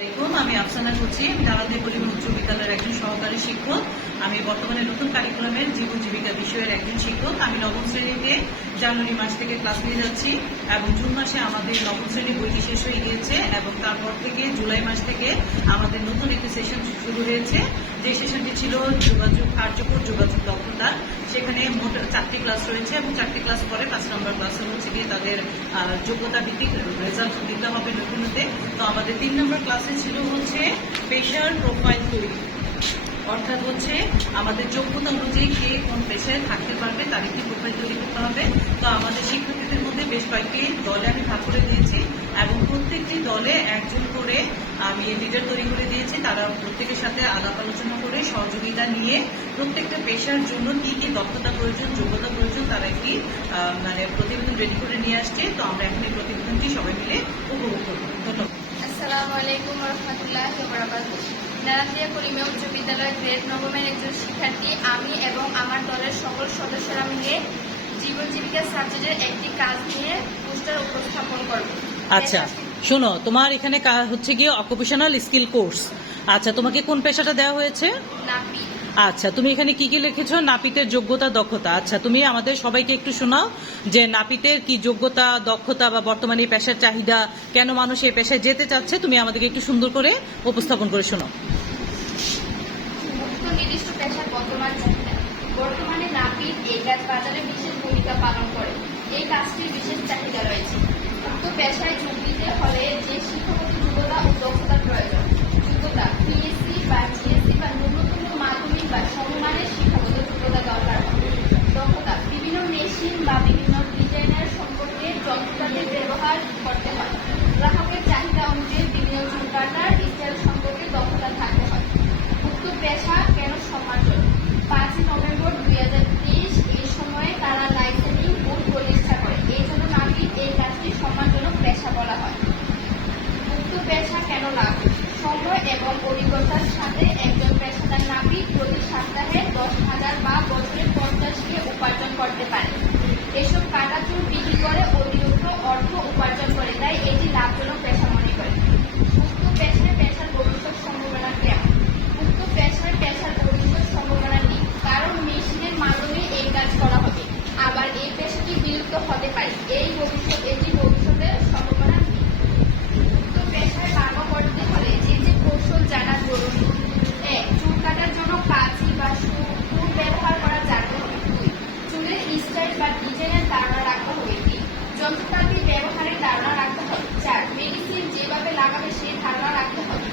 আমি আফসানা করছি। আমি নারায়ণদী পরিবার উচ্চ বিদ্যালয়ের একজন সহকারী শিক্ষক। আমি বর্তমানে নতুন কারিকুলামের জীবন জীবিকা বিষয়ের একজন শিক্ষক। আমি নবম শ্রেণীতে জানুয়ারি মাস থেকে ক্লাস নিয়ে যাচ্ছি এবং জুন মাসে আমাদের নবম শ্রেণীর বইটি শেষ হয়ে গিয়েছে এবং তারপর থেকে জুলাই মাস থেকে আমাদের নতুন একটি সেশন শুরু হয়েছে। যে সেশনটি ছিল যোগাযোগ কার্যকর যোগাযোগ দক্ষতা। সেখানে মোট 4টি ক্লাস রয়েছে এবং 4টি ক্লাস পরে 5 নম্বর ক্লাসে হচ্ছে গিয়ে তাদের যোগ্যতা ভিত্তিক রেজাল্ট দিতে হবে নতুনতে। তো আমাদের 3 নম্বর ক্লাসে ছিল হচ্ছে পেশার প্রোফাইল তৈরি, অর্থাৎ হচ্ছে আমাদের যোগ্যতা অনুযায়ী কে কোন পেশায় থাকতে পারবে তার একটি প্রোফাইল তৈরি করতে হবে। তো আমাদের শিক্ষার্থীদের মধ্যে বেশ কয়েকটি দলে আমি ভাগ করে দিয়েছি এবং প্রত্যেকটি দলে একজন করে আমি লিডার তৈরি করে দিয়েছি। তারা প্রত্যেকের সাথে আলাপ আলোচনা করে সহযোগিতা নিয়ে প্রত্যেকটা পেশার জন্য কি কি দক্ষতা প্রয়োজন, যোগ্যতা প্রয়োজন, তারা একটি প্রতিবেদন রেডি করে নিয়ে আসছে। তো আমরা এখন এই প্রতিবেদনটি সবাই মিলে উপভোগ করব। ধন্যবাদ। আসসালামু আলাইকুম ওয়া রাহমাতুল্লাহি ওয়া বারাকাতুহু। নারায়ণদী পরিমেয় উচ্চ বিদ্যালয় গ্রেড 9-এর একজন শিক্ষার্থী। আমি এবং আমার দলের সকল সদস্যরা মিলে জীবন জীবিকা সাবজেক্টের একটি কাজ নিয়ে পোস্টার উপস্থাপন করব। আচ্ছা শোনো, তোমার এখানে হচ্ছে গিয়ে অকুপেশনাল স্কিল কোর্স। আচ্ছা, তোমাকে কোন পেশাটা দেওয়া হয়েছে? নাপিত। আচ্ছা, তুমি এখানে কি কি লিখেছো? নাপিতের যোগ্যতা দক্ষতা। আচ্ছা, তুমি আমাদের সবাইকে একটু শোনাও যে নাপিতের কি যোগ্যতা দক্ষতা বা বর্তমানে এই পেশার চাহিদা, কেন মানুষ এই পেশায় যেতে চাচ্ছে, তুমি আমাদেরকে একটু সুন্দর করে উপস্থাপন করে শোনাও। নির্দিষ্ট পেশার বর্তমান চাহিদা। বর্তমানে নাপিত এই কাজ বাজারে বিশেষ ভূমিকা পালন করে। এই কাজটির বিশেষ চাহিদা রয়েছে। উক্ত পেশায় যোগ দিতে হলে যে শিক্ষাগত যোগ্যতা ও দক্ষতার প্রয়োজন। যোগ্যতা পিএসসি বা জিএসসি বা ন্যূনতম মাধ্যমিক বা সমমানের শিক্ষাগত যোগ্যতা দরকার হবে। দক্ষতা বিভিন্ন মেশিন বা বিভিন্ন ডিজাইনের সম্পর্কে যন্ত্রপাতির ব্যবহার করতে হয়। গ্রাহকের চাহিদা অনুযায়ী বিভিন্ন চুলকাটার স্টাইল সম্পর্কে দক্ষতা থাকতে হয়। উক্ত পেশা কেন সম্মানজনক? 5 নভেম্বর 2023 এই সময়ে তারা লাইসেন্সিং বোর্ড প্রতিষ্ঠা করে। এই জন্য নাপিত এই কাজটি সম্মানজনক পেশা বলা হয়। উক্ত পেশা কেন লাভ? সময় এবং অভিজ্ঞতার সাথে একজন পেশাদার নাপিত প্রতি সপ্তাহে 10,000 বা বছরে 50,000 উপার্জন করতে পারে। এসব কাটা চুল বিক্রি করে অতিরিক্ত অর্থ উপার্জন করে, তাই এটি লাভজনক পেশা মনে করে। উক্ত পেশার ভবিষ্যৎ সম্ভাবনা কেমন? উক্ত পেশার ভবিষ্যৎ সম্ভাবনা নেই, কারণ মেশিনের মাধ্যমে এই কাজ করা হবে। আবার এই পেশাটি বিলুপ্ত হতে পারে, এটি ভবিষ্যতের সম্ভাবনা নেই। উক্ত পেশায় লাভ করতে হলে যে যে কৌশল জানা জরুরি। 1. চুল কাটার জন্য কাঁচি বা সুর ব্যবহার করা জানতে হবে। 2. চুলের স্টাইল বা ডিজাইনের ধারণা রাখতে হবে। 3. যন্ত্রপাতি ব্যবহারের ধারণা রাখতে হবে। 4. মেডিসিন যেভাবে লাগাবে সেই ধারণা রাখতে হবে।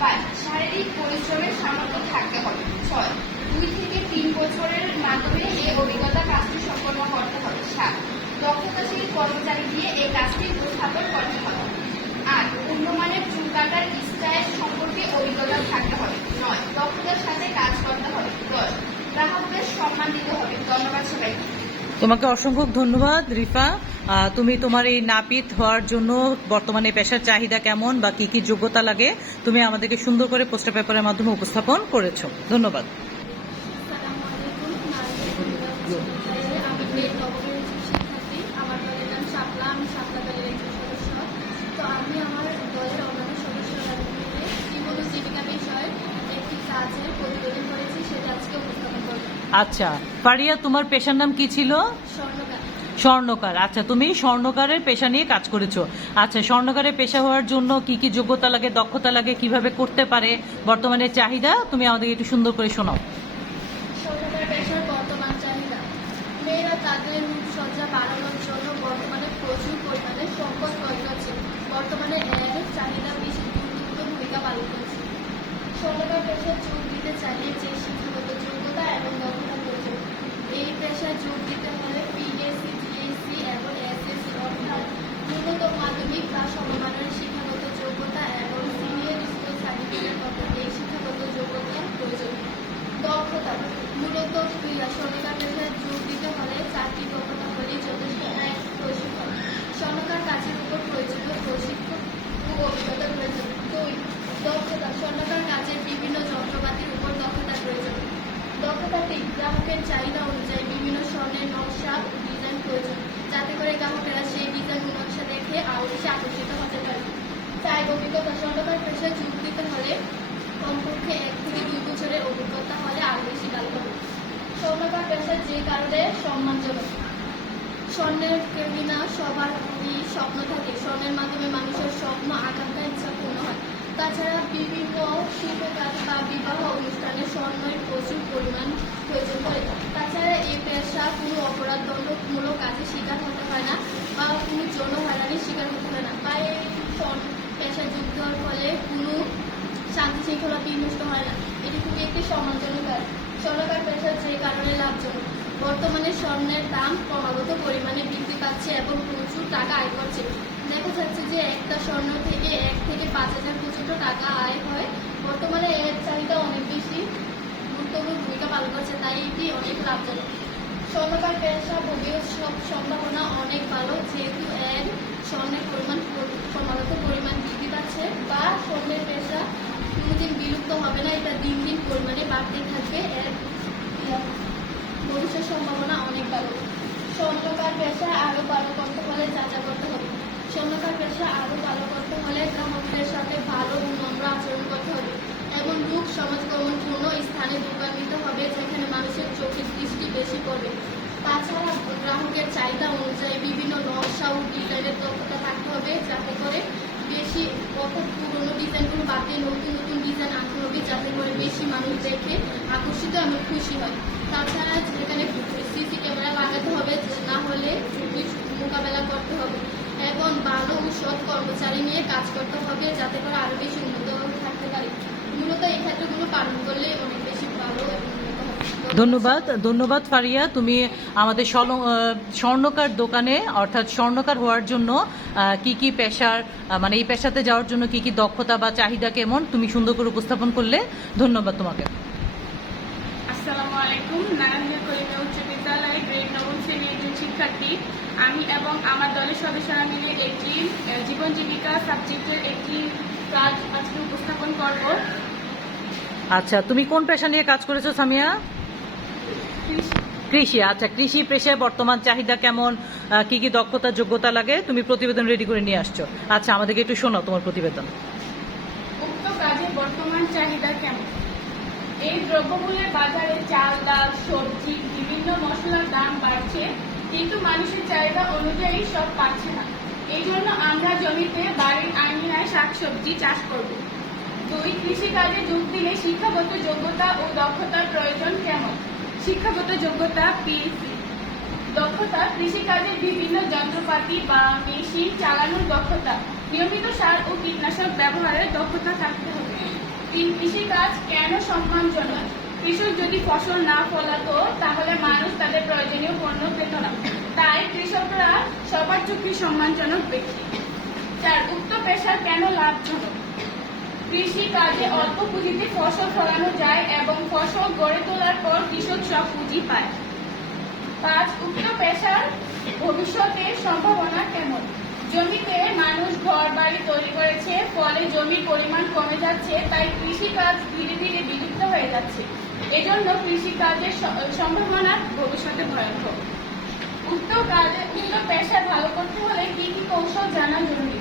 5. শারীরিক পরিশ্রমের সামর্থ্য থাকতে হবে। 6. 2 থেকে 3 বছরের মাধ্যমে এই অভিজ্ঞতা কাজটি সম্পন্ন করতে হবে। 7. দক্ষতাশীল কর্মচারী দিয়ে এই কাজটি উপস্থাপন করতে হবে। 8. উন্নমানের চুল কাটার স্টাইল সম্পর্কে অভিজ্ঞতা থাকতে হবে। 9. দক্ষতার সাথে কাজ করতে হবে। 10. গ্রাহকদের সম্মান দিতে হবে। ধন্যবাদ সবাইকে। তোমাকে অসংখ্য ধন্যবাদ রিফা। তুমি তোমার এই নাপিত হওয়ার জন্য বর্তমানে পেশার চাহিদা কেমন বা কি কি যোগ্যতা লাগে তুমি আমাদেরকে সুন্দর করে পোস্টার পেপারের মাধ্যমে উপস্থাপন করেছো। ধন্যবাদ। আসসালামু আলাইকুম। আমি গ্রেড 9-এর একজন শিক্ষার্থী। আমার দলের নাম শাপলা। আমি শাপলা দলের একজন সদস্য। তো আমি আমার দলের অন্যান্য সদস্যরা মিলে জীবন ও জীবিকা বিষয়ে একটি কাজের প্রতিবেদন করেছি, সেটা আজকে উপস্থাপন করব। আচ্ছা ফারিয়া, তোমার পেশার নাম কি ছিল? স্বর্ণকার। স্বর্ণকার। আচ্ছা, তুমি স্বর্ণকারের পেশা নিয়ে কাজ করেছো। আচ্ছা, স্বর্ণকারের পেশা হওয়ার জন্য কি কি যোগ্যতা লাগে, দক্ষতা লাগে, কিভাবে করতে পারে, বর্তমানে চাহিদা, তুমি আমাদের একটু সুন্দর করে শোনাও। স্বর্ণকার পেশার বর্তমান চাহিদা। মেয়েরা তাদের রূপসজ্জা বাড়ানোর জন্য বর্তমানে প্রচুর পরিমাণে সম্পদ ক্রয় করছে। বর্তমানে এর চাহিদা বিশেষ গুরুত্বপূর্ণ ভূমিকা পালন করছে। স্বর্ণকার পেশায় যোগ দিতে চাইলে যে শিক্ষাগত যোগ্যতা এবং দক্ষতা প্রয়োজন। এই পেশায় যোগ দিতে হলে পিএসসি, জিএসসি এবং এসএসসি অর্থাৎ ন্যূনতম মাধ্যমিক বা সমমানের শিক্ষাগত যোগ্যতা এবং সিনিয়র স্কুল সার্টিফিকেট অর্থাৎ এই শিক্ষাগত যোগ্যতার প্রয়োজন। দক্ষতা মূলত স্বর্ণকার পেশায় যোগ দিতে হলে 4টি দক্ষতা হলেই যথেষ্ট। 1. প্রশিক্ষণ। স্বর্ণকার কাজের উপর প্রয়োজনীয় প্রশিক্ষণ ও অভিজ্ঞতার প্রয়োজন। 2. দক্ষতা। স্বর্ণকার কাজের বিভিন্ন যন্ত্রপাতির উপর দক্ষতার প্রয়োজন। দক্ষতা 3. গ্রাহকের চাহিদা অনুযায়ী বিভিন্ন স্বর্ণের নকশা ও ডিজাইন প্রয়োজন, যাতে করে গ্রাহকেরা সেই ডিজাইন ও নকশা দেখে আরও বেশি আকর্ষিত হতে পারে। 4. অভিজ্ঞতা। স্বর্ণকার পেশায় যোগ স্বর্ণের কিনা সবারই স্বপ্ন থাকে। স্বর্ণের মাধ্যমে মানুষের স্বপ্ন, আকাঙ্ক্ষা, ইচ্ছা পূর্ণ হয়। তাছাড়া বিভিন্ন শিল্প কাজ বা বিবাহ অনুষ্ঠানে স্বর্ণের প্রচুর পরিমাণ প্রয়োজন পড়ে। তাছাড়া এই পেশা কোনো অপরাধ দণ্ডমূলক কাজে শিকার হতে হয় না বা কোনো যৌন হয়রানির শিকার হতে হয় না, বা এই পেশায় যুক্ত হওয়ার ফলে কোনো শান্তি শৃঙ্খলা বিনষ্ট হয় না। এটি খুবই একটি সম্মানজনক কাজ। স্বর্ণকার পেশা যে কারণে লাভজনক। বর্তমানে স্বর্ণের দাম ক্রমাগত পরিমাণে বৃদ্ধি পাচ্ছে এবং প্রচুর টাকা আয় করছে। দেখা যাচ্ছে যে একটা স্বর্ণ থেকে 1 থেকে 5,000 পর্যন্ত টাকা আয় হয়। বর্তমানে এর চাহিদা অনেক বেশি গুরুত্বপূর্ণ ভূমিকা পালন করছে, তাই এটি অনেক লাভজনক। স্বর্ণকার পেশা ভবিষ্যৎ সম্ভাবনা অনেক ভালো, যেহেতু এর স্বর্ণের পরিমাণ ক্রমাগত পরিমাণ বৃদ্ধি পাচ্ছে, বা স্বর্ণের পেশা কোনোদিন বিলুপ্ত হবে না, এটা দিন দিন পরিমাণে বাড়তেই থাকবে। এর ভবিষ্যৎ সম্ভাবনা অনেক ভালো। স্বর্ণকার পেশা আরও ভালো করতে হলে যা যা করতে হবে। স্বর্ণকার পেশা আরও ভালো করতে হলে গ্রাহকদের সাথে ভালো ও নম্র আচরণ করতে হবে এবং লোক সমাজকর্মপূর্ণ স্থানে দোকান দিতে হবে, যেখানে মানুষের চোখের দৃষ্টি বেশি পড়বে। তাছাড়া গ্রাহকের চাহিদা অনুযায়ী বিভিন্ন নকশা ও ডিজাইনের দক্ষতা থাকতে হবে, যাতে করে বেশি পুরোনো ডিজাইনগুলো বাদ দিয়ে নতুন নতুন ডিজাইন আনতে হবে, যাতে করে বেশি মানুষ দেখে আকর্ষিত এবং খুশি হয়। তাছাড়া যেখানে সিসি ক্যামেরা লাগাতে হবে, না হলে ঝুঁকির মোকাবেলা করতে হবে এবং ভালো ও সৎ কর্মচারী নিয়ে কাজ করতে হবে, যাতে করে আরও বেশি উন্নত থাকতে পারে। মূলত এই ক্ষেত্রগুলো পালন করলে অনেক বেশি ভালো এবং উন্নত হবে। ধন্যবাদ ফারিয়া। তুমি আমাদের স্বর্ণকার দোকানে, অর্থাৎ স্বর্ণকার হওয়ার জন্য কি কি পেশার, মানে এই পেশাতে যাওয়ার জন্য কি কি দক্ষতা বা চাহিদা কেমন, তুমি সুন্দর করে উপস্থাপন করলে। ধন্যবাদ তোমাকে। আসসালামু আলাইকুম। নারায়ণগঞ্জ কলিমিয়া উচ্চ বিদ্যালয়ে গ্রেড 9 শ্রেণীর একজন শিক্ষার্থী। আমি এবং আমার দলের সদস্যরা মিলে একটি জীবন জীবিকা সাবজেক্টের একটি কাজ আজকে উপস্থাপন করব। আচ্ছা, তুমি কোন পেশা নিয়ে কাজ করেছো সামিয়া? কৃষি। আচ্ছা, কৃষি পেশায় বর্তমান চাহিদা কেমন, কি কি দক্ষতা যোগ্যতা লাগে, তুমি প্রতিবেদন রেডি করে নিয়ে আসছো। আচ্ছা, আমাদেরকে একটু শোনাও তোমার প্রতিবেদন। উক্ত কাজে বর্তমান চাহিদা কেমন? এই দ্রব্যমূল্যের বাজারে চাল, ডাল, সবজি, বিভিন্ন মশলার দাম বাড়ছে, কিন্তু মানুষের চাহিদা অনুযায়ী সব পাচ্ছে না। এই জন্য আমরা জমিতে বাড়ির আঙিনায় শাকসবজি চাষ করব। 2, কৃষিকাজে যোগ দিলে শিক্ষাগত যোগ্যতা ও দক্ষতার প্রয়োজন কেমন? শিক্ষাগত যোগ্যতা পিএসসি। দক্ষতা কৃষিকাজের বিভিন্ন যন্ত্রপাতি বা মেশিন চালানোর দক্ষতা, নিয়মিত সার ও কীটনাশক ব্যবহারের দক্ষতা থাকতে হবে। 3, কৃষিকাজ কেন সম্মানজনক? কৃষক যদি ফসল না ফলাতো তাহলে মানুষ তাদের প্রয়োজনীয় পণ্য পেত না, তাই কৃষকরা সবার চোখে সম্মানজনক ব্যক্তি। 4, উক্ত পেশা কেন লাভজনক? কৃষি কাজে অল্প পুঁজিতে ফসল ফলানো যায় এবং ফসল গড়ে তোলার পর কৃষক সব পুঁজি পায়। 5, উক্ত পেশার ভবিষ্যতের সম্ভাবনা কেমন? জমিতে মানুষ ঘর বাড়ি তৈরি করেছে, ফলে জমির পরিমাণ কমে যাচ্ছে, তাই কৃষিকাজ ধীরে ধীরে বিলুপ্ত হয়ে যাচ্ছে। এজন্য কৃষিকাজের সম্ভাবনা ভবিষ্যতে ভয়াবহ। উক্ত পেশা ভালো করতে হলে কি কি কৌশল জানা জরুরি?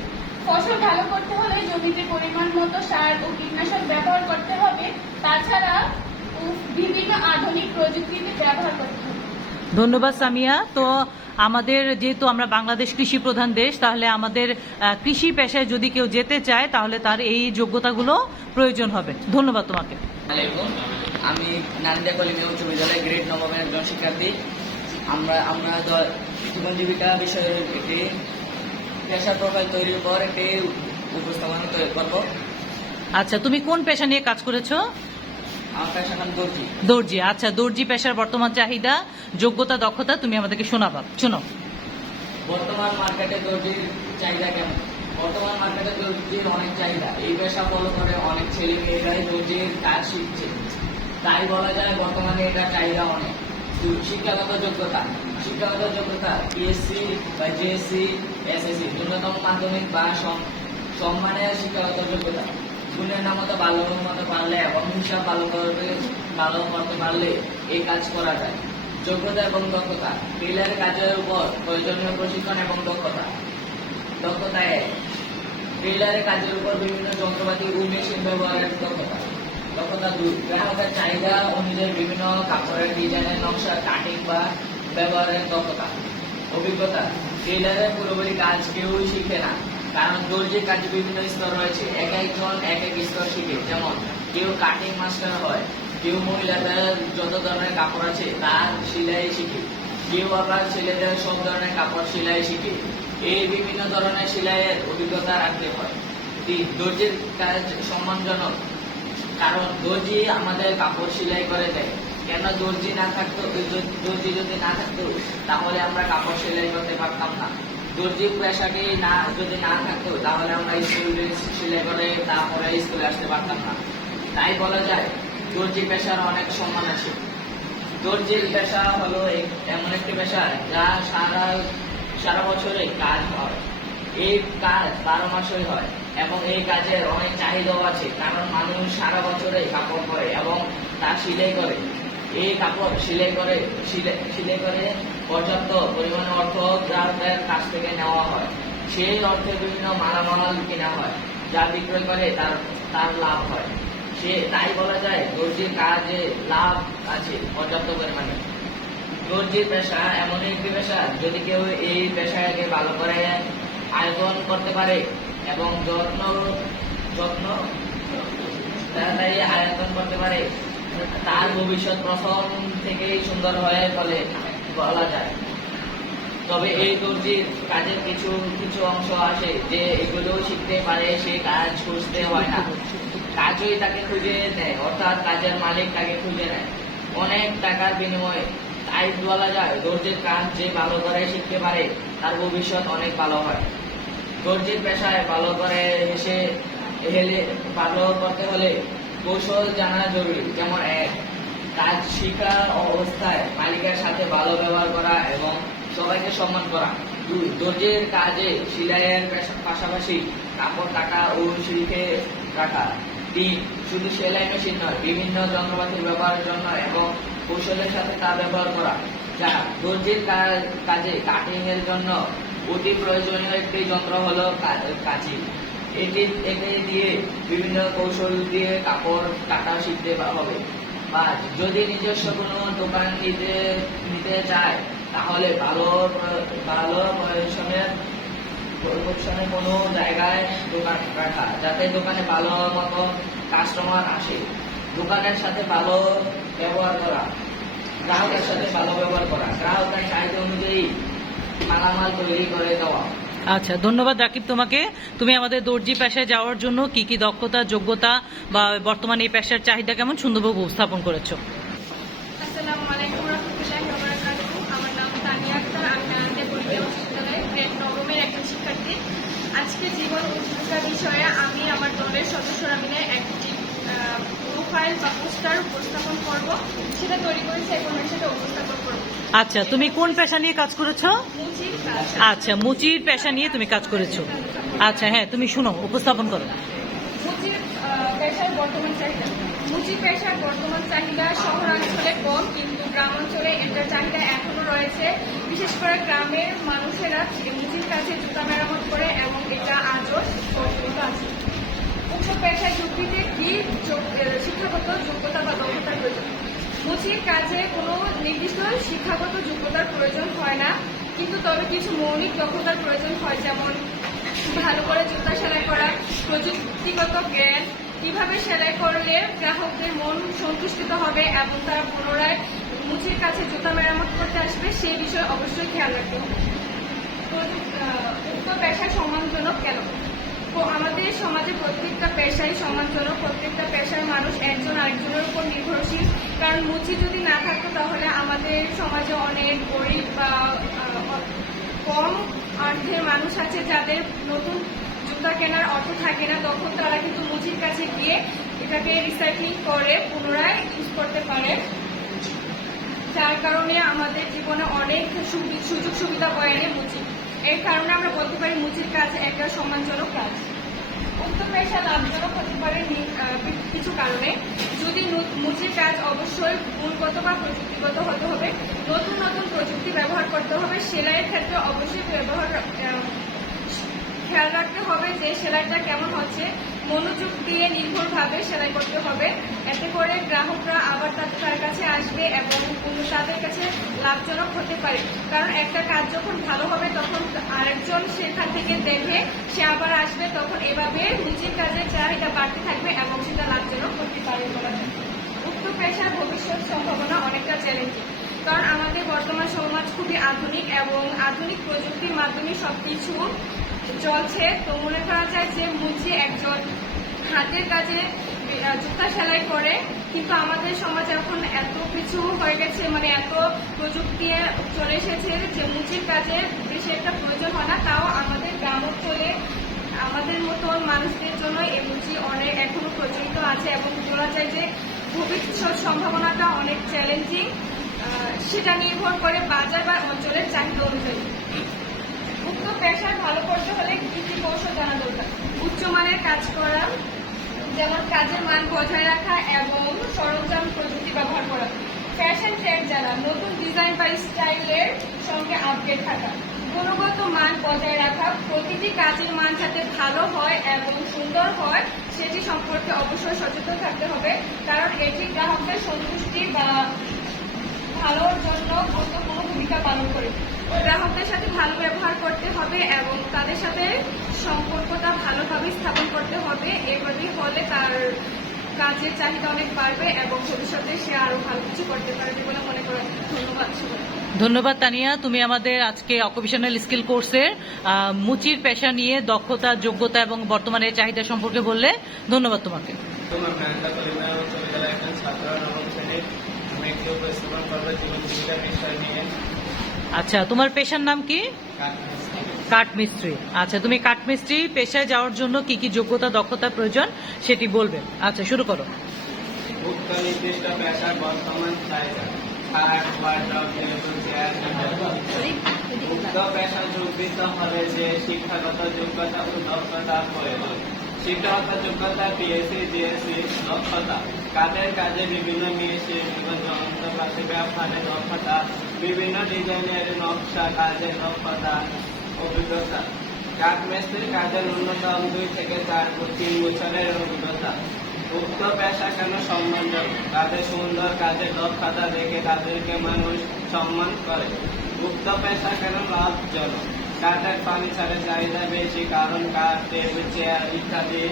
ফসল ভালো করতে হলে জমিতে পরিমাণ মতো সার ও কীটনাশক ব্যবহার করতে হবে, তাছাড়া বিভিন্ন আধুনিক প্রযুক্তিতে ব্যবহার করতে হবে। ধন্যবাদ সামিয়া। তো আমাদের যেহেতু আমরা বাংলাদেশ কৃষি প্রধান দেশ, তাহলে আমাদের কৃষি পেশায় যদি কেউ যেতে চায় তাহলে তার এই যোগ্যতাগুলো প্রয়োজন হবে। ধন্যবাদ তোমাকে। আসসালামাইকুম, আমি নারায়ণগঞ্জ কলিমিয়া উচ্চ বিদ্যালয়ের গ্রেড 9 এর একজন শিক্ষার্থী। আমরা জীবন জীবিকা বিষয়ের একটি পেশা প্রোফাইল তৈরির পর একটি উপস্থাপনা তৈরি করব। আচ্ছা, তুমি কোন পেশা নিয়ে কাজ করেছো? আমার পেশার নাম দর্জি। দর্জি। আচ্ছা, দর্জি পেশার বর্তমান চাহিদা, যোগ্যতা, দক্ষতা তুমি আমাদেরকে শোনাবা। শোনো। বর্তমান মার্কেটে দর্জির চাহিদা কেমন? বর্তমান মার্কেটে দর্জির অনেক চাহিদা। এই পেশা ফলো করে অনেক ছেলে মেয়েরাই দর্জির কাজ শিখছে, তাই বলা যায় বর্তমানে এটা চাহিদা অনেক। শিক্ষাগত যোগ্যতা পিএসসি বা জেএসসি, এসএসসি, ন্যূনতম মাধ্যমিক বা সম্মানের শিক্ষাগত যোগ্যতা। গুণের নামতো ভালো মতো পারলে এবং হিসাব ভালো করতে পারলে এই কাজ করা যায়। যোগ্যতা এবং দক্ষতা টেলার কাজের উপর প্রয়োজনীয় প্রশিক্ষণ এবং দক্ষতা। 1, টেলারের কাজের উপর বিভিন্ন যন্ত্রপাতি ও মেশিন ব্যবহারের দক্ষতা। 2, গ্রাহকের চাহিদা অনুযায়ী বিভিন্ন কাপড়ের ডিজাইনের নকশা, কাটিং বা ব্যবহারের দক্ষতা। অভিজ্ঞতা, টেইলারের পুরোপুরি কাজ কেউই শিখে না, কারণ দর্জির কাজে বিভিন্ন স্তর রয়েছে। এক একজন এক এক স্তর শিখে, যেমন কেউ কাটিং মাস্টার হয়, কেউ মহিলাদের যত ধরনের কাপড় আছে তার সেলাই শিখে, কেউ আবার ছেলেদের সব ধরনের কাপড় সেলাই শিখে। এই বিভিন্ন ধরনের সেলাইয়ের অভিজ্ঞতা রাখতে হয়। দর্জির কাজ সম্মানজনক, কারণ দর্জি আমাদের কাপড় সেলাই করে দেয়। কেন দর্জি না থাকতো, দর্জি যদি না থাকতো তাহলে আমরা কাপড় সেলাই করতে পারতাম না। দর্জি পেশাটি যদি না থাকতো তাহলে আমরা স্কুলে সেলাই করে তারপরে স্কুলে আসতে পারতাম না। তাই বলা যায় দর্জি পেশার অনেক সম্মান আছে। দর্জির পেশা হলো এমন একটি পেশা যা সারা বছরে কাজ হয়। এই কাজ 12 মাসই হয় এবং এই কাজের অনেক চাহিদাও আছে, কারণ মানুষ সারা বছরে কাপড় পরে এবং তা সেলাই করে। এই কাপড় সেলাই করে পর্যাপ্ত পরিমাণে অর্থ গ্রাহকদের কাছ থেকে নেওয়া হয়। সেই অর্থে বিভিন্ন মালামাল কেনা হয়, যা বিক্রয় করে তার লাভ হয়। তাই বলা যায় দর্জির কাজে লাভ আছে পর্যাপ্ত পরিমাণে। দর্জির পেশা এমন একটি পেশা, যদি কেউ এই পেশাকে ভালো করে আয়তন করতে পারে এবং তাড়াতাড়ি আয়তন করতে পারে, তার ভবিষ্যৎ প্রথম থেকেই সুন্দর হয়ে বলা যায়। তবে এই দর্জির কাজের কিছু কিছু অংশ আছে যে এগুলো শিখতে পারে, সে কাজ খুঁজতে হয় না, কাজই তাকে খুঁজে নেয়, অর্থাৎ কাজের মালিক তাকে খুঁজে নেয় অনেক টাকার বিনিময়ে। তাই বলা যায় দর্জির কাজ যে ভালো করে শিখতে পারে তার ভবিষ্যৎ অনেক ভালো হয়। দর্জির পেশায় ভালো করতে হলে কৌশল জানা জরুরি, যেমন 1, কাজ শিখা অবস্থায় মালিকের সাথে ভালো ব্যবহার করা এবং সবাইকে সম্মান করা। 2, দর্জির কাজে সেলাইয়ের পাশাপাশি কাপড় কাটা ও শিখে রাখা। 3, শুধু সেলাই মেশিন নয়, বিভিন্ন যন্ত্রপাতির ব্যবহারের জন্য এবং কৌশলের সাথে তা ব্যবহার করা। 4, দর্জির কাজে কাটিং এর জন্য অতি প্রয়োজনীয় একটি যন্ত্র হলো কাঁচি। এটি দিয়ে বিভিন্ন কৌশল দিয়ে কাপড় কাটা শিখতে হবে। 5, যদি নিজস্ব কোনো দোকান নিতে চায় তাহলে ভালো পরিবেশনে কোনো জায়গায় দোকান রাখা, যাতে দোকানে ভালো মতো কাস্টমার আসে। দোকানের সাথে ভালো ব্যবহার করা, গ্রাহকের সাথে ভালো ব্যবহার করা, গ্রাহকের চাহিদা অনুযায়ী মালামাল তৈরি করে দেওয়া। আচ্ছা, ধন্যবাদ রাকিব তোমাকে। তুমি আমাদের দর্জি পেশায় যাওয়ার জন্য কি কি দক্ষতা, যোগ্যতা বা বর্তমানে এই পেশার চাহিদা কেমন সুন্দরভাবে উপস্থাপন করেছো। আসসালামু আলাইকুম রহমতুল্লাহি ওয়া বারাকাতুহু। আমার নাম তানিয়া আক্তার, আমি নারায়ণগঞ্জ পরিবেশ বিশ্ববিদ্যালয়ের গ্রেড 9-এর একজন শিক্ষার্থী। আজকে জীবন ও জীবিকা বিষয়ে আমি আমার দলের সদস্যরা মিলে একটি প্রোফাইল বা পোস্টার উপস্থাপন করব, সেটা তৈরি করেছি, এখন আমি সেটা উপস্থাপন করব। আচ্ছা, তুমি কোন পেশা নিয়ে কাজ করেছো? মুচির কাজ। আচ্ছা, মুচির পেশা নিয়ে তুমি কাজ করেছো। আচ্ছা, হ্যাঁ, তুমি শুনো, উপস্থাপন করো। মুচির পেশার বর্তমান চাহিদা। মুচির পেশার বর্তমান চাহিদা শহরাঞ্চলে কম, কিন্তু গ্রামাঞ্চলে এটার চাহিদা এখনো রয়েছে। বিশেষ করে গ্রামের মানুষেরা মুচির কাছে জুতা মেরামত করে এবং এটা আজও প্রচলিত আছে। উক্ত পেশায় যোগ দিতে কি শিক্ষাগত যোগ্যতা বা দক্ষতার প্রয়োজন? মুচির কাজে কোনো নির্দিষ্ট শিক্ষাগত যোগ্যতার প্রয়োজন হয় না, কিন্তু তবে কিছু মৌলিক দক্ষতার প্রয়োজন হয়, যেমন ভালো করে জুতা সেলাই করা, প্রযুক্তিগত জ্ঞান, কিভাবে সেলাই করলে গ্রাহকদের মন সন্তুষ্টিত হবে এবং তারা পুনরায় মুচির কাছে জুতা মেরামত করতে আসবে, সেই বিষয়ে অবশ্যই খেয়াল রাখতে হবে। উক্ত পেশা সম্মানজনক কেন? তো আমাদের সমাজে প্রত্যেকটা পেশাই সম্মানজনক, প্রত্যেকটা পেশার মানুষ একজন আরেকজনের উপর নির্ভরশীল। কারণ মুচি যদি না থাকতো তাহলে আমাদের সমাজে অনেক গরিব বা কম অর্থের মানুষ আছে যাদের নতুন জুতা কেনার অর্থ থাকে না, তখন তারা কিন্তু মুচির কাছে গিয়ে এটাকে রিসাইক্লিং করে পুনরায় ইউজ করতে পারে, যার কারণে আমাদের জীবনে অনেক সুযোগ সুবিধা বয়ে আনে মুচি। এর কারণে আমরা বলতে পারি মুচির কাজ একটা সম্মানজনক কাজ। উক্ত পেশা লাভজনক হতে পারে কিছু কারণে। যদি মুচির কাজ অবশ্যই গুণগত বা প্রযুক্তিগত হতে হবে, নতুন নতুন প্রযুক্তি ব্যবহার করতে হবে। সেলাইয়ের ক্ষেত্রে অবশ্যই খেয়াল রাখতে হবে যে সেলাইটা কেমন হচ্ছে, মনোযোগ দিয়ে নির্ভরভাবে সেলাই করতে হবে। এতে করে গ্রাহকরা আবার তার কাছে আসবে এবং তাদের কাছে লাভজনক হতে পারে। কারণ একটা কাজ যখন ভালো হবে তখন আরেকজন সেখান থেকে দেখে সে আবার আসবে, তখন এভাবে মুচির কাজের চাহিদা বাড়তে থাকবে এবং সেটা লাভজনক হতে পারে বলা যায়। উক্ত পেশার ভবিষ্যৎ সম্ভাবনা অনেকটা চ্যালেঞ্জিং, কারণ আমাদের বর্তমান সমাজ খুবই আধুনিক এবং আধুনিক প্রযুক্তির মাধ্যমে সবকিছু চলছে। তো মনে করা যায় যে মুচি একজন হাতের কাজে জুতা সেলাই করে, কিন্তু আমাদের সমাজে এখন এত কিছু হয়ে গেছে, মানে এত প্রযুক্তি চলে এসেছে যে মুচির কাজে বেশি একটা প্রয়োজন হয় না। তাও আমাদের গ্রামাঞ্চলে আমাদের মতন মানুষদের জন্য এই মুচি অনেক এখনো প্রচলিত আছে এবং বলা যায় যে ভবিষ্যৎ সম্ভাবনাটা অনেক চ্যালেঞ্জিং। সেটা নির্ভর করে বাজার বা অঞ্চলের চাহিদা অনুযায়ী। উক্ত পেশা ভালো করতে হলে কি কি কৌশল জানা দরকার? উচ্চমানের কাজ করা, যেমন কাজের মান বজায় রাখা এবং সরঞ্জাম প্রযুক্তি ব্যবহার করা। ফ্যাশন ট্রেন্ড জানা, নতুন ডিজাইন বা স্টাইলের সঙ্গে আপডেট থাকা। গুণগত মান বজায় রাখা, প্রতিটি কাজের মান যাতে ভালো হয় এবং সুন্দর হয় সেটি সম্পর্কে অবশ্যই সচেতন থাকতে হবে, কারণ এটি গ্রাহকদের সন্তুষ্টি বা ভালোর জন্য গুরুত্বপূর্ণ ভূমিকা পালন করে। গ্রাহকদের সাথে ভালো ব্যবহার করতে হবে এবং তাদের সাথে সম্পর্কটা ভালোভাবে স্থাপন করতে হবে। এভাবেই হলে তার কাজের চাহিদা অনেক বাড়বে এবং ভবিষ্যতে সে আরো ভালো কিছু করতে পারবে বলে মনে করা যায়। ধন্যবাদ সবাই। ধন্যবাদ তানিয়া, তুমি আমাদের আজকে অকুপেশনাল স্কিল কোর্সের মুচির পেশা নিয়ে দক্ষতা, যোগ্যতা এবং বর্তমানে চাহিদা সম্পর্কে বললে। ধন্যবাদ তোমাকে। তোমার মেহনতা কলিমা বিশ্ববিদ্যালয়ের একজন ছাত্র, নবম শ্রেণীর। আমি একটি উপস্থাপন করবো জীবন জীবিকা বিষয় নিয়ে। আচ্ছা, তোমার পেশার নাম কি? কাঠমিস্ত্রি। আচ্ছা, তুমি কাঠমিস্ত্রি পেশায় যাওয়ার জন্য কি কি যোগ্যতা, দক্ষতা প্রয়োজন সেটি বলবে। আচ্ছা, শুরু করো। উক্ত নির্দিষ্ট পেশার বর্তমান চাহিদা। খাট, ওয়ার্ডরোব, টেবিল, চেয়ার, উক্ত পেশা যোগ দিতে হবে যে শিক্ষাগত যোগ্যতা ও দক্ষতার প্রয়োজন। শিক্ষাগত যোগ্যতা পিএসসি, ডিএসসি। দক্ষতা কাজের কাজে বিভিন্ন মেশিন, যন্ত্রপাতি ব্যবহারের দক্ষতা, বিভিন্ন ডিজাইনের নকশা কাজের দক্ষতা। অভিজ্ঞতা কাঠমিস্ত্রি কাজের ন্যূনতম 2 থেকে 3 বছরের অভিজ্ঞতা। উক্ত পেশা কেন সম্মানজনক? তাদের সুন্দর কাজের দক্ষতা দেখে তাদেরকে মানুষ সম্মান করে। উক্ত পেশা কেন লাভজনক? কাঠের ফার্নিচারের চাহিদা বেশি, কারণ কাঠ, টেবিল, চেয়ার ইত্যাদি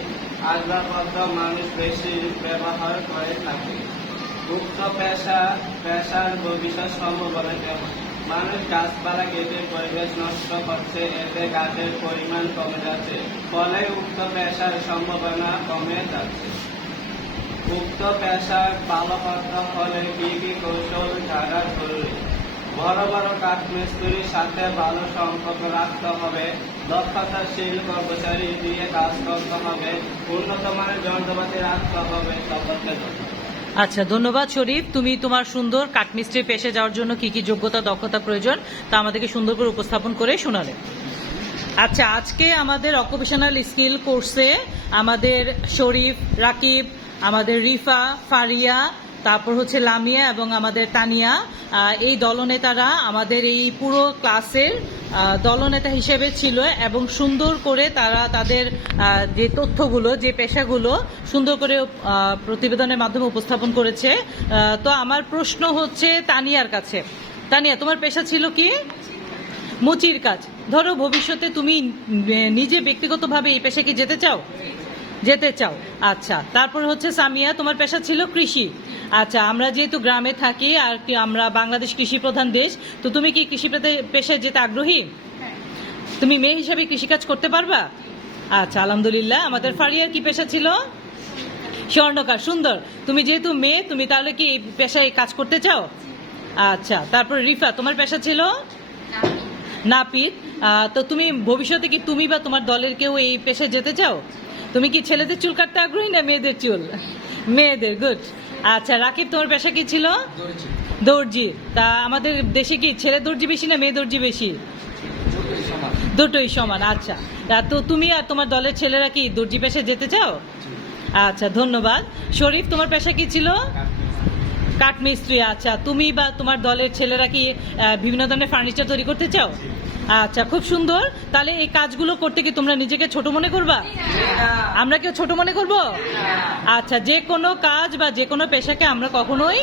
আসবাবপত্র মানুষ বেশি ব্যবহার করে থাকে। উক্ত পেশার ভবিষ্যৎ সম্ভাবনা কেমন? মানুষ গাছপালা কেটে পরিবেশ নষ্ট করছে, এতে গাছের পরিমাণ কমে যাচ্ছে, ফলে উক্ত পেশার সম্ভাবনা কমে যাচ্ছে। উক্ত পেশার ভালো করতে হলে কি কি কৌশল জানা জরুরি? বড় বড় কাঠমিস্ত্রির সাথে ভালো সম্পর্ক রাখতে হবে, দক্ষতাশীল কর্মচারী দিয়ে কাজ করতে হবে, উন্নত মানের যন্ত্রপাতি রাখতে হবে। সকলকে ধন্যবাদ। আচ্ছা, ধন্যবাদ শরীফ, তুমি তোমার সুন্দর কাঠমিস্ত্রি পেশে যাওয়ার জন্য কি কি যোগ্যতা, দক্ষতা প্রয়োজন তা আমাদেরকে সুন্দর করে উপস্থাপন করে শোনালে। আচ্ছা, আজকে আমাদের অকুপেশনাল স্কিল কোর্সে আমাদের শরীফ, রাকিব, আমাদের রিফা, ফারিয়া, তারপর হচ্ছে লামিয়া এবং আমাদের তানিয়া, এই দলনেতারা আমাদের এই পুরো ক্লাসের দলনেতা হিসেবে ছিল এবং সুন্দর করে তারা তাদের যে তথ্যগুলো, যে পেশাগুলো সুন্দর করে প্রতিবেদনের মাধ্যমে উপস্থাপন করেছে। তো আমার প্রশ্ন হচ্ছে তানিয়ার কাছে। তানিয়া, তোমার পেশা ছিল কি? মুচির কাজ। ধরো ভবিষ্যতে তুমি নিজে ব্যক্তিগতভাবে এই পেশাকে যেতে চাও। আচ্ছা, তারপর হচ্ছে সামিয়া, তোমার পেশা ছিল কৃষি। আচ্ছা, আমরা যেহেতু গ্রামে থাকি আর কি, আমরা বাংলাদেশ কৃষি প্রধান দেশ, তো তুমি কি কৃষি পেশায় যেতে আগ্রহী? তুমি মেয়ে হিসাবে কৃষিকাজ করতে পারবা? আচ্ছা, আলহামদুলিল্লাহ। আমাদের ফারিয়ার কি পেশা ছিল? স্বর্ণকার। সুন্দর। তুমি যেহেতু মেয়ে, তুমি তাহলে কি এই পেশায় কাজ করতে চাও? আচ্ছা, তারপর রিফা, তোমার পেশা ছিল নাপিত। তো তুমি ভবিষ্যতে কি তুমি বা তোমার দলের কেউ এই পেশায় যেতে চাও? তুমি কি ছেলেদের চুল কাটতে আগ্রহী না মেয়েদের চুল? মেয়েদের। গুড। আচ্ছা, রাকিব, তোমার পেশা কি ছিল? দর্জি। তা আমাদের দেশে কি ছেলে দর্জি বেশি না মেয়ে দর্জি বেশি? দুটোই সমান। আচ্ছা, তো তুমি আর তোমার দলের ছেলেরা কি দর্জি পেশায় যেতে চাও? আচ্ছা, ধন্যবাদ। শরীফ, তোমার পেশা কি ছিল? কাঠমিস্ত্রি। আচ্ছা, তুমি বা তোমার দলের ছেলেরা কি বিভিন্ন ধরনের ফার্নিচার তৈরি করতে চাও? আচ্ছা, খুব সুন্দর। তাহলে এই কাজগুলো করতে কি তোমরা নিজেকে ছোট মনে করবা? আমরা কেউ ছোট মনে করব? আচ্ছা, যে কোনো কাজ বা যে কোনো পেশাকে আমরা কখনোই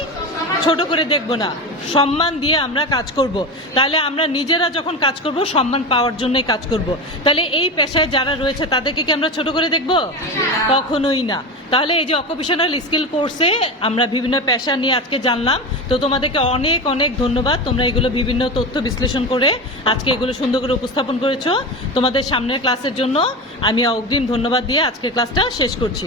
ছোট করে দেখব না, সম্মান দিয়ে আমরা কাজ করব। তাহলে আমরা নিজেরা যখন কাজ করব সম্মান পাওয়ার জন্যই কাজ করব। তাহলে এই পেশায় যারা রয়েছে তাদেরকে কি আমরা ছোট করে দেখব? কখনোই না। তাহলে এই যে অকুপেশনাল স্কিল কোর্সে আমরা বিভিন্ন পেশা নিয়ে আজকে জানলাম, তো তোমাদেরকে অনেক অনেক ধন্যবাদ। তোমরা এগুলো বিভিন্ন তথ্য বিশ্লেষণ করে আজকে এগুলো সুন্দর করে উপস্থাপন করেছো। তোমাদের সামনের ক্লাসের জন্য আমি অগ্রিম ধন্যবাদ দিয়ে আজকের ক্লাসটা শেষ করছি।